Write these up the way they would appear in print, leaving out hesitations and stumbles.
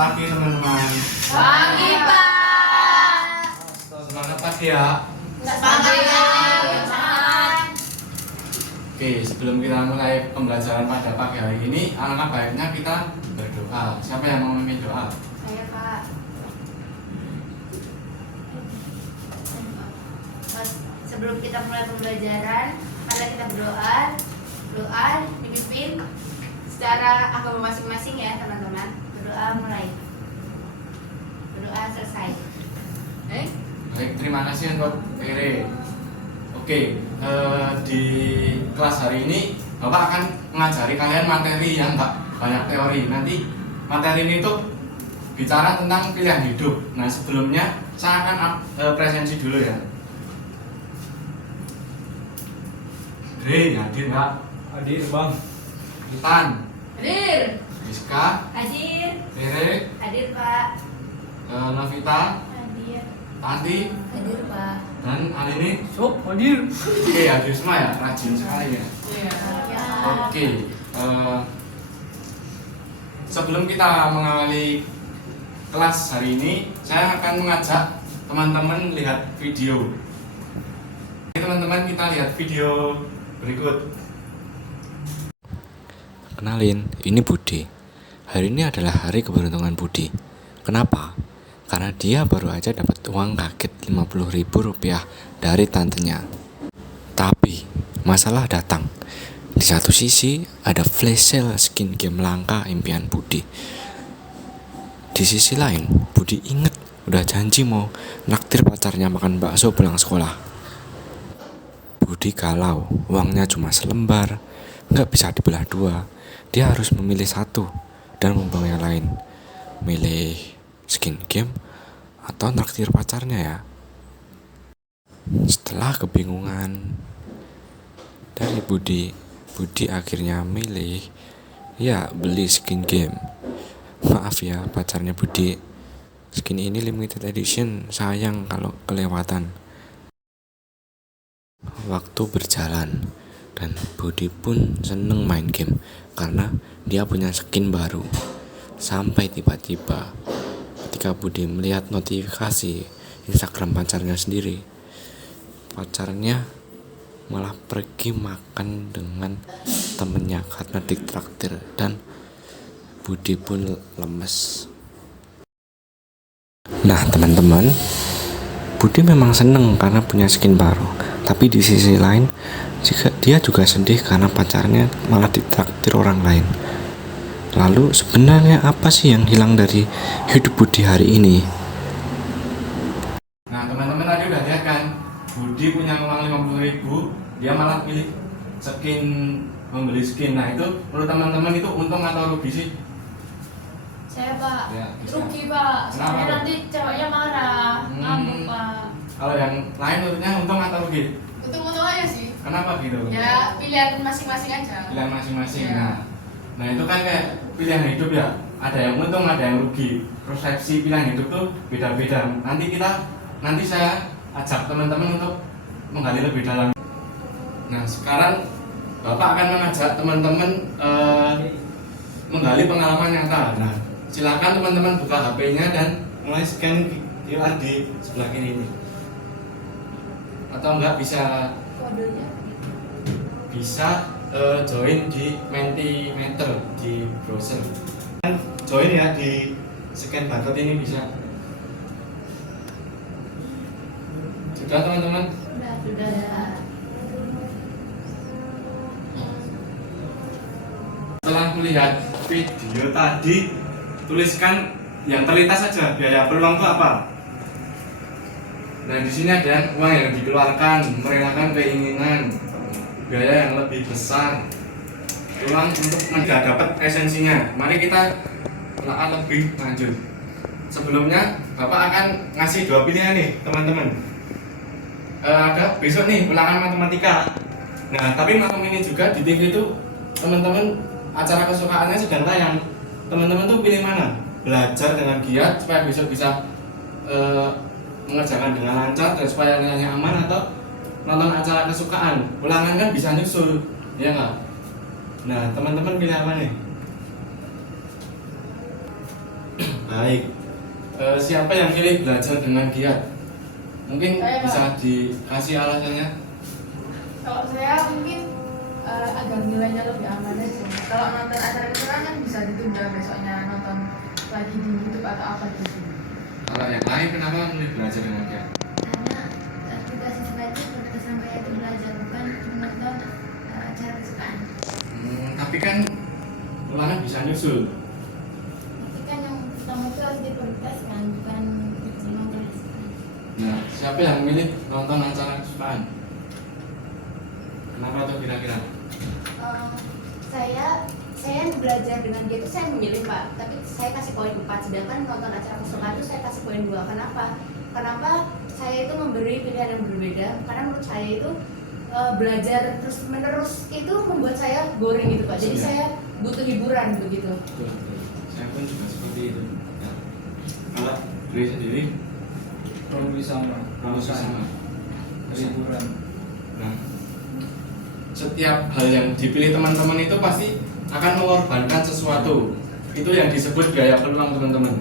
pagi teman-teman. Pagi, Pak. Semangat pagi ya. Semangat. Oke, sebelum kita mulai pembelajaran pada pagi hari ini, alangkah baiknya kita berdoa. Siapa yang mau memimpin doa? Saya, Pak. Sebelum kita mulai pembelajaran, mari kita berdoa. Doa dipimpin secara agama masing-masing ya, teman-teman. Berdoa mulai. Berdoa selesai. Baik, terima kasih untuk Tere. Oke, di kelas hari ini Bapak akan mengajari kalian materi yang nggak banyak teori. Nanti materi ini tuh bicara tentang pilihan hidup. Nah, sebelumnya saya akan presensi dulu ya. Dre, hadir nggak? Hadir bang. Itan, Hadir. Rizka, Hadir. Tere, Hadir, Pak. Novita, Hadir. Tanti, Hadir, Pak. dan Alini. Sob hadir. Oke, hadir semua ya, rajin sekali ya. Iya. Oke, sebelum kita mengawali kelas hari ini, saya akan mengajak teman-teman lihat video. Oke, teman-teman, kita lihat video berikut. Kenalin, ini Budi. Hari ini adalah hari keberuntungan Budi. Kenapa? Karena dia baru aja dapat uang kaget Rp50.000 dari tantenya. Tapi, masalah datang. Di satu sisi, ada flash sale skin game langka impian Budi. Di sisi lain, Budi inget udah janji mau naktir pacarnya makan bakso pulang sekolah. Budi galau, uangnya cuma selembar, nggak bisa dibelah dua. Dia harus memilih satu dan membuang yang lain. Milih skin game atau naktir pacarnya ya. Setelah kebingungan dari Budi akhirnya milih ya beli skin game. Maaf ya pacarnya Budi, skin ini limited edition, sayang kalau kelewatan. Waktu berjalan dan Budi pun seneng main game karena dia punya skin baru. Sampai tiba-tiba ketika Budi melihat notifikasi Instagram pacarnya sendiri, pacarnya malah pergi makan dengan temennya karena ditraktir, dan Budi pun lemes. Nah teman-teman, Budi memang seneng karena punya skin baru, tapi di sisi lain dia juga sedih karena pacarnya malah ditraktir orang lain. Lalu sebenarnya apa sih yang hilang dari hidup Budi hari ini? Nah, teman-teman tadi udah lihat kan, Budi punya uang 50.000, dia malah pilih skin, membeli skin. Nah, itu menurut teman-teman itu untung atau rugi sih? Saya, Pak. Ya, bisa. Rugi, Pak. Kenapa, Soalnya Pak? nanti ceweknya marah, ngambek, Pak. Kalau yang lain menurutnya untung atau rugi? Untung-untung aja sih. Kenapa gitu? Ya, pilihan masing-masing aja. Pilihan masing-masing. Ya. Nah itu kan kayak pilihan hidup ya. Ada yang untung, ada yang rugi. Persepsi pilihan hidup tuh beda-beda. Nanti saya ajak teman-teman untuk menggali lebih dalam. Nah sekarang Bapak akan mengajak teman-teman menggali pengalaman nyata. Nah silakan teman-teman buka HP-nya dan mulai scan QR di sebelah kiri ini. Atau enggak bisa join di Mentimeter di browser. Join ya di scan barcode ini bisa. Sudah teman-teman? Sudah. Setelah melihat video tadi, tuliskan yang terlintas saja biaya peluang itu apa. Nah di sini ada uang yang dikeluarkan, merelakan keinginan, biaya yang lebih besar, uang untuk tidak dapat esensinya. Mari kita telah lebih lanjut. Sebelumnya Bapak akan ngasih dua pilihan nih teman-teman. Ada besok nih ulangan matematika. Nah tapi malam ini juga di TV itu teman-teman acara kesukaannya sedang tayang. Teman-teman tuh pilih mana? Belajar dengan giat supaya besok bisa mengerjakan dengan lancar dan supaya nilainya aman, atau nonton acara kesukaan. Ulangan kan bisa nyusul, ya nggak? Nah, teman-teman pilih apa nih? Baik. Siapa yang pilih belajar dengan giat? Mungkin Saya, Pak. bisa dikasih alasannya. Kalau saya mungkin agar nilainya lebih aman aja. Kalau nonton acara itu kan bisa ditunda besoknya nonton lagi di YouTube atau apa gitu. Kalau yang lain kenapa milih belajar dengan giat? Karena tugas belajar berkesan saya itu belajar bukan menonton acara kesukaan. Tapi kan ulangan bisa nyusul. Tapi kan yang pertama itu harus diprioritaskan bukan menonton kesukaan. Nah, siapa yang milih nonton acara kesukaan? Kenapa tuh kira-kira? Saya belajar dengan dia itu saya memilih Pak, tapi saya kasih poin 4, sedangkan nonton acara kesukaan itu saya kasih poin 2. Kenapa saya itu memberi pilihan yang berbeda? Karena menurut saya itu belajar terus menerus itu membuat saya boring gitu Pak. Jadi Iya. saya butuh hiburan begitu. Betul, betul. Saya pun juga seperti itu. Nah, kalau Dwi sendiri, Kurang sama. sama. Liburan. Nah, setiap hal yang dipilih teman-teman itu pasti akan mengorbankan sesuatu. Itu yang disebut biaya peluang, teman-teman.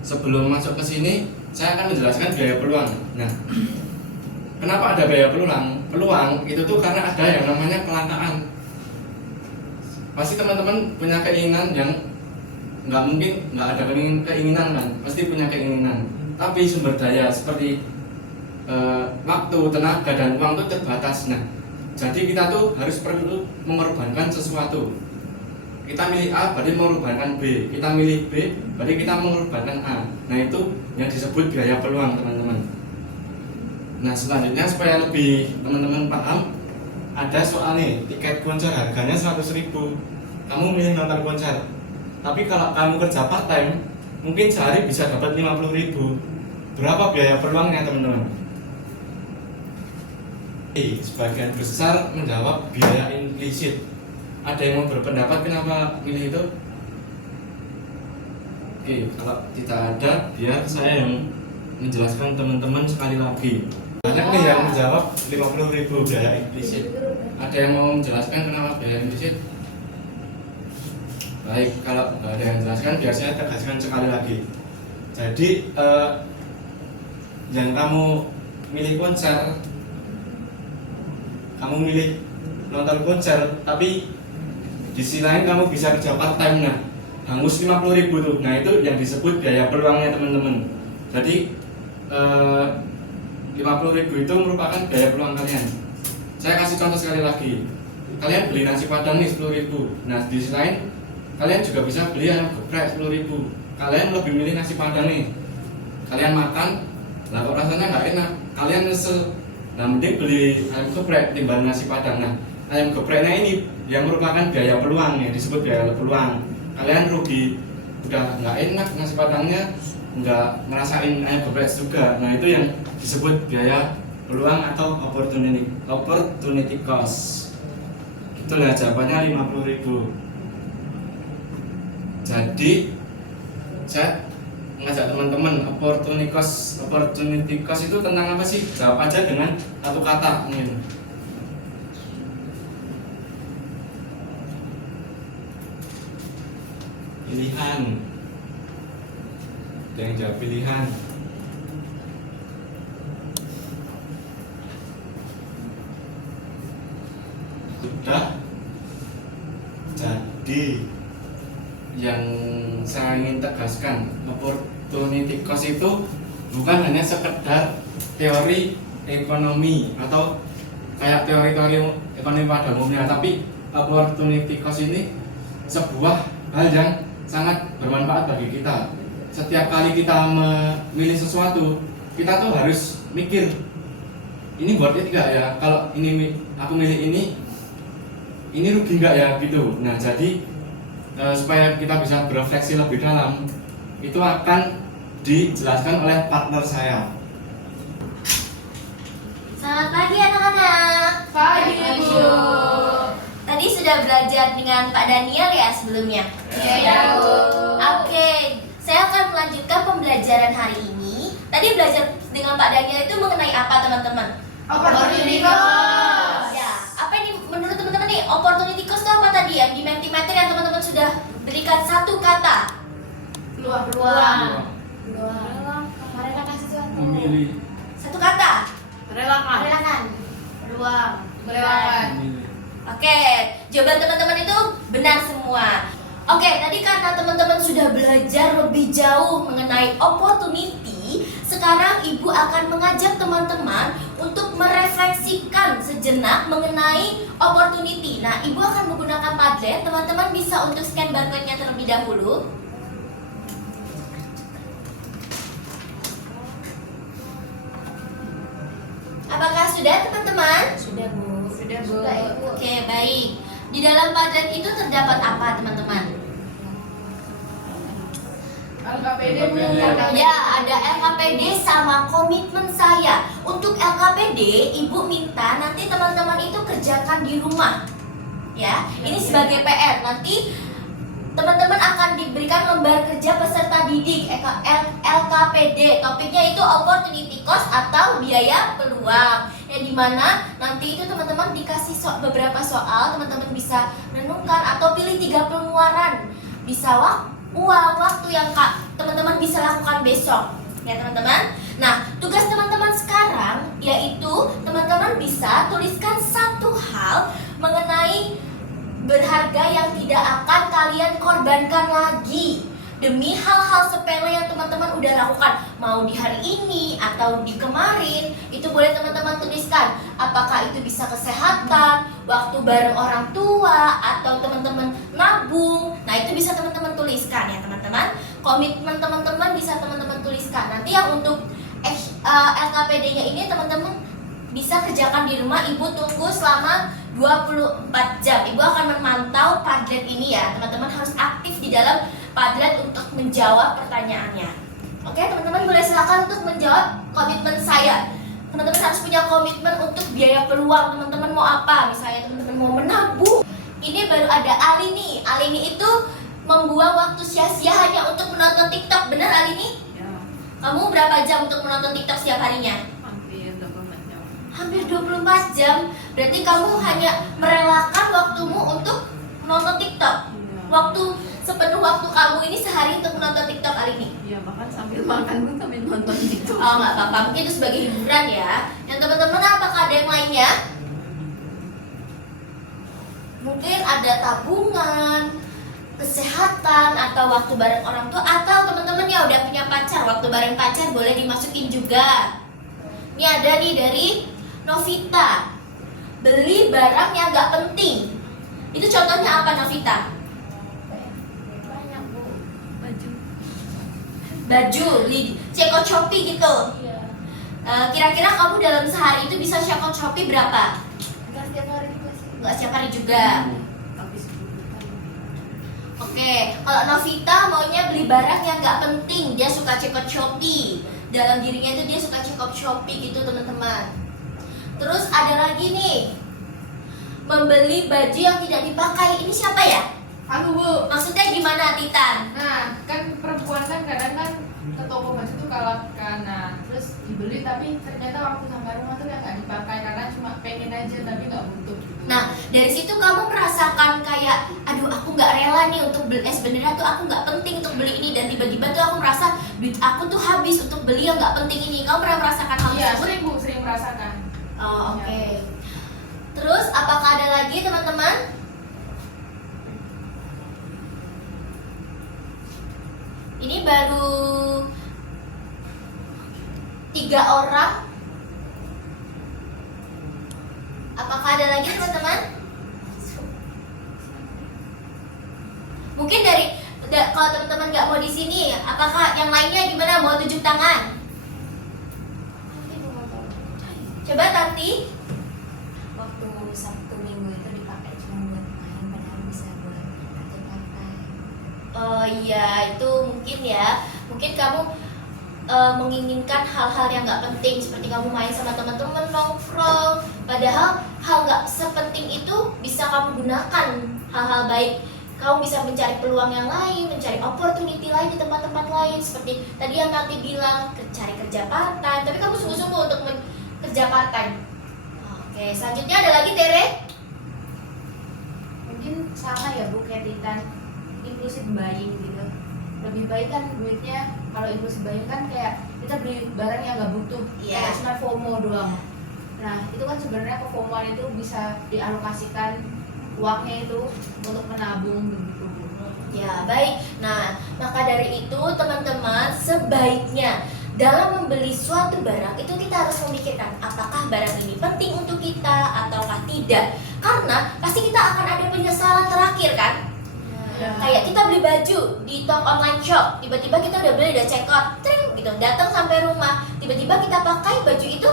Sebelum masuk ke sini, saya akan menjelaskan biaya peluang. Nah, kenapa ada biaya peluang? Peluang itu tuh karena ada yang namanya kelangkaan. Pasti teman-teman punya keinginan yang nggak mungkin nggak ada keinginan kan, pasti punya keinginan. Tapi sumber daya seperti waktu, tenaga, dan uang itu terbatas. Nah, jadi kita tuh harus perlu mengorbankan sesuatu. Kita milih A, berarti mengorbankan B. Kita milih B, berarti kita mengorbankan A. Nah, itu yang disebut biaya peluang, teman-teman. Nah, selanjutnya supaya lebih teman-teman paham, ada soal nih, tiket konser harganya 100.000. Kamu milih nonton konser. Tapi kalau kamu kerja part time, mungkin sehari bisa dapat 50.000. Berapa biaya peluangnya, teman-teman? Sebagian besar menjawab biaya implisit. Ada yang mau berpendapat kenapa pilih itu? Kalau tidak ada, biar saya yang menjelaskan teman-teman sekali lagi. Banyak nih yang menjawab 50.000 biaya implisit. Ada yang mau menjelaskan kenapa biaya implisit? Baik, kalau nggak ada yang menjelaskan, biar saya tegaskan sekali lagi. Jadi, yang kamu milih konser, kamu milih nonton konser, tapi di sisi lain kamu bisa kerja part time, nah hangus 50.000 tuh. Nah, itu yang disebut biaya peluangnya, teman-teman. Jadi 50.000 itu merupakan biaya peluang kalian. Saya kasih contoh sekali lagi. Kalian beli nasi padang nih 10.000. Nah, di sisi lain kalian juga bisa beli ayam geprek 10.000. Kalian lebih milih nasi padang nih. Kalian makan, lah kok rasanya nggak enak, kalian nyesel. Nah, mending beli ayam geprek timbang nasi padang. Nah, ayam gepreknya ini yang merupakan biaya peluang, yang disebut biaya peluang. Kalian rugi, udah nggak enak nasi padangnya, nggak ngerasain ayam geprek juga. Nah, itu yang disebut biaya peluang atau opportunity cost. Itulah jawabannya 50.000. Jadi saya mengajak teman-teman, opportunity cost itu tentang apa sih? Jawab aja dengan satu kata mungkin. Pilihan. Ada yang jawab pilihan. Sudah. Jadi yang saya ingin tegaskan, opportunity cost itu bukan hanya sekedar teori ekonomi atau kayak teori-teori ekonomi pada umumnya, tapi opportunity cost ini sebuah hal yang sangat bermanfaat bagi kita. Setiap kali kita memilih sesuatu, kita tuh harus mikir, ini worth it gak ya? Kalau ini aku milih ini rugi nggak ya gitu. Nah, jadi supaya kita bisa berefleksi lebih dalam, itu akan dijelaskan oleh partner saya. Selamat pagi anak-anak. Pagi, Bu. Tadi sudah belajar dengan Pak Daniel ya sebelumnya? Iya, Bu. Oke, saya akan melanjutkan pembelajaran hari ini. Tadi belajar dengan Pak Daniel itu mengenai apa teman-teman? Opportunity cost. Ya, apa ini menurut teman-teman nih opportunity cost itu apa tadi ya? peluang. Merelakan sesuatu. Memilih. Satu kata. Merelakan. Merelakan. Peluang. Merelakan. Memilih. Oke, jawaban teman-teman itu benar semua. Oke, tadi karena teman-teman sudah belajar lebih jauh mengenai opportunity, sekarang Ibu akan mengajak teman-teman untuk merefleksikan sejenak mengenai opportunity. Nah, Ibu akan menggunakan Padlet, teman-teman bisa untuk scan barcode-nya terlebih dahulu. Apakah sudah teman-teman? Sudah, Bu. Sudah, Bu. Sudah, Ibu. Oke, baik. Di dalam Padlet itu terdapat apa, teman-teman? LKPD Bu. Ya, ada LKPD sama komitmen saya. Untuk LKPD, Ibu minta nanti teman-teman itu kerjakan di rumah. Ya, ini sebagai PR. Nanti teman-teman akan diberikan lembar kerja peserta didik LKPD. Topiknya itu opportunity cost atau biaya peluang. Yang dimana nanti itu teman-teman dikasih beberapa soal, teman-teman bisa renungkan atau pilih 3 pengeluaran. Bisa uang, waktu yang teman-teman bisa lakukan besok. Ya teman-teman. Nah, tugas teman-teman sekarang yaitu teman-teman bisa tuliskan satu hal mengenai berharga yang tidak akan kalian korbankan lagi demi hal-hal sepele yang teman-teman udah lakukan, mau di hari ini atau di kemarin. Itu boleh teman-teman tuliskan. Apakah itu bisa kesehatan, waktu bareng orang tua, atau teman-teman nabung. Nah, itu bisa teman-teman tuliskan ya teman-teman. Komitmen teman-teman bisa teman-teman tuliskan. Nanti yang untuk LKPD-nya ini teman-teman bisa kerjakan di rumah. Ibu tunggu selama 24 jam. Ibu akan memantau Padlet ini ya. Teman-teman harus aktif di dalam Padlet untuk menjawab pertanyaannya. Oke, teman-teman boleh silakan untuk menjawab komitmen saya. Teman-teman harus punya komitmen untuk biaya peluang. Teman-teman mau apa? Misalnya teman-teman mau menabung. Ini baru ada Alini. Alini itu membuang waktu sia-sia hanya untuk menonton TikTok. Benar Alini? Ya, Kamu berapa jam untuk menonton TikTok setiap harinya? hampir 24 jam. Hampir 24 jam. Berarti kamu hanya merelakan waktumu untuk menonton TikTok. Waktu sepenuh waktu kamu ini sehari untuk menonton TikTok hari ini. Iya, bahkan sambil makan pun sambil nonton gitu. Oh nggak apa-apa, mungkin itu sebagai hiburan ya. Yang teman-teman apakah ada yang lainnya? Mungkin ada tabungan, kesehatan, atau waktu bareng orang tua, atau teman-teman yang udah punya pacar, waktu bareng pacar boleh dimasukin juga. Ini ada nih dari Novita, beli barang yang nggak penting. Itu contohnya apa Novita? Banyak, Bu. Baju, cekot Shopee gitu. Iya. Kira-kira kamu dalam sehari itu bisa cekot Shopee berapa? Enggak setiap hari juga sih. Nggak setiap hari juga. Tapi 10 kali. Oke, kalau Novita maunya beli barang yang nggak penting, dia suka cekot Shopee. Dalam dirinya itu dia suka cekot Shopee gitu teman-teman. Terus ada lagi nih, membeli baju yang tidak dipakai. Ini siapa ya? Aku Bu. Maksudnya gimana Titan? Nah, kan perempuan kan kadang kan ke toko baju tuh kalau nah terus dibeli tapi ternyata waktu sampai rumah tuh nggak dipakai karena cuma pengen aja tapi nggak butuh. Nah, dari situ kamu merasakan kayak, aduh aku nggak rela nih untuk beli, sebenarnya tuh aku nggak penting untuk beli ini, dan tiba-tiba tuh aku merasa duit aku tuh habis untuk beli yang nggak penting ini. Kamu pernah merasakan hal Iya, tersebut? sering Bu, sering merasakan. Oh, oke. Terus apakah ada lagi teman-teman? Ini baru 3 orang. Apakah ada lagi teman-teman? Mungkin kalau teman-teman nggak mau di sini, apakah yang lainnya gimana? Mau tunjuk tangan? Coba Tanti. Waktu Sabtu Minggu itu dipakai cuma buat main, padahal bisa buat partai-partai. Oh iya, itu mungkin ya. Mungkin kamu menginginkan hal-hal yang nggak penting, seperti kamu main sama teman-teman, nongkrong. Padahal hal nggak sepenting itu bisa kamu gunakan hal-hal baik. Kamu bisa mencari peluang yang lain, mencari opportunity lain di tempat-tempat lain. Seperti tadi yang Tanti bilang, cari kerja part-time. Tapi kamu sungguh-sungguh untuk kerja part-time. Oke, selanjutnya ada lagi Tere. Mungkin sama ya Bu, kayak Titan, inclusive buying gitu. lebih baik kan duitnya kalau impulsif buying kan kayak kita beli barang yang nggak butuh, Iya. kayak cuma FOMO doang. Nah itu kan sebenarnya kefomoan itu bisa dialokasikan uangnya itu untuk menabung begitu. Ya, baik. Nah, maka dari itu teman-teman sebaiknya dalam membeli suatu barang itu kita harus memikirkan apakah barang ini penting untuk kita ataukah tidak. Karena pasti kita akan ada penyesalan terakhir kan? Kayak kita beli baju di top online shop, tiba-tiba kita udah beli, udah check out, tring gitu, datang sampai rumah, tiba-tiba kita pakai baju itu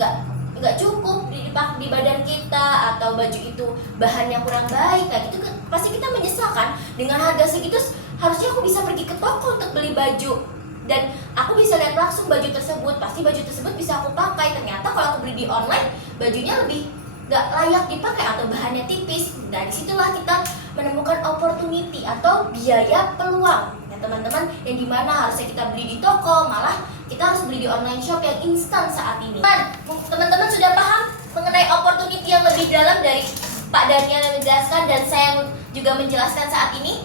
nggak cukup di badan kita, atau baju itu bahannya kurang baik, kayak gitu pasti kita menyesal kan. Dengan harga segitu harusnya aku bisa pergi ke toko untuk beli baju dan aku bisa lihat langsung baju tersebut, pasti baju tersebut bisa aku pakai. Ternyata kalau aku beli di online bajunya lebih nggak layak dipakai atau bahannya tipis. Nah disitulah kita menemukan opportunity atau biaya peluang ya teman-teman, yang dimana harusnya kita beli di toko malah kita harus beli di online shop yang instan saat ini. Teman-teman sudah paham mengenai opportunity yang lebih dalam dari Pak Daniel yang menjelaskan dan saya juga menjelaskan saat ini?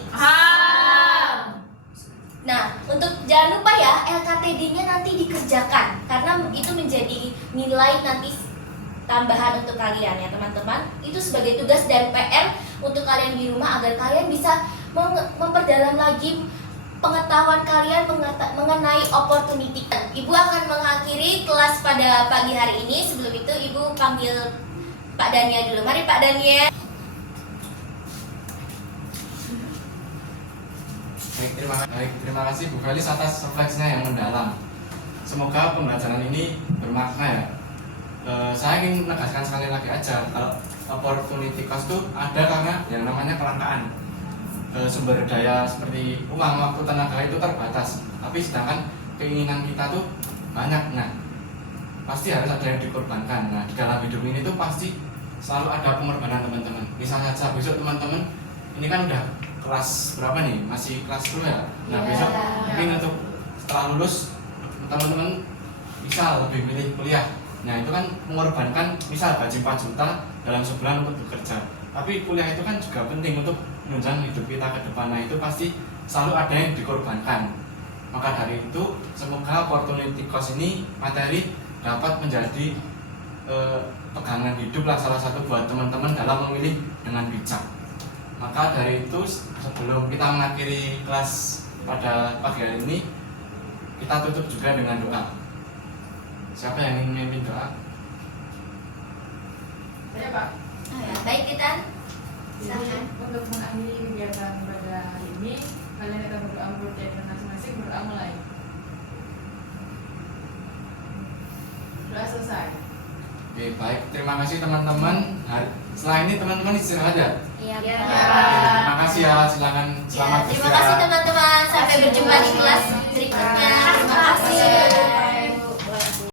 Nah, untuk jangan lupa ya LKTD-nya nanti dikerjakan karena itu menjadi nilai nanti tambahan untuk kalian ya teman-teman. Itu sebagai tugas dan PR untuk kalian di rumah agar kalian bisa memperdalam lagi pengetahuan kalian mengenai opportunity. Ibu akan mengakhiri kelas pada pagi hari ini. Sebelum itu Ibu panggil Pak Daniel dulu. Mari Pak Daniel. Terima kasih Bu Felis atas refleksinya yang mendalam. Semoga pembelajaran ini bermakna ya. Saya ingin menegaskan sekali lagi aja kalau opportunity cost itu ada karena yang namanya kelangkaan. Sumber daya seperti uang, waktu, tenaga itu terbatas, tapi sedangkan keinginan kita tuh banyak. Nah, pasti harus ada yang dikorbankan. Nah, di dalam hidup ini tuh pasti selalu ada pengorbanan teman-teman. Misalnya saja besok teman-teman ini kan udah kelas berapa nih? Masih kelas 10 ya? Nah, besok mungkin untuk setelah lulus teman-teman bisa lebih milih kuliah. Nah, itu kan mengorbankan misal gaji 4 juta dalam sebulan untuk bekerja. Tapi kuliah itu kan juga penting untuk menunjang hidup kita ke depan. Nah, itu pasti selalu ada yang dikorbankan. Maka dari itu, semoga opportunity cost ini materi dapat menjadi pegangan hidup lah salah satu buat teman-teman dalam memilih dengan bijak. Maka dari itu, sebelum kita mengakhiri kelas pada pagi hari ini, kita tutup juga dengan doa. Siapa yang ingin memimpin doa? Saya Pak. Baik kita. Jadi untuk mengakhiri kegiatan pada hari ini, kalian akan berdoa menurut keyakinan masing-masing. Berdoa mulai. Doa selesai. Oke, baik. Terima kasih teman-teman. Setelah ini teman-teman istirahat ya? Iya. Terima kasih ya. Silakan selamat Terima kasih teman-teman. Sampai berjumpa di kelas berikutnya. Terima kasih.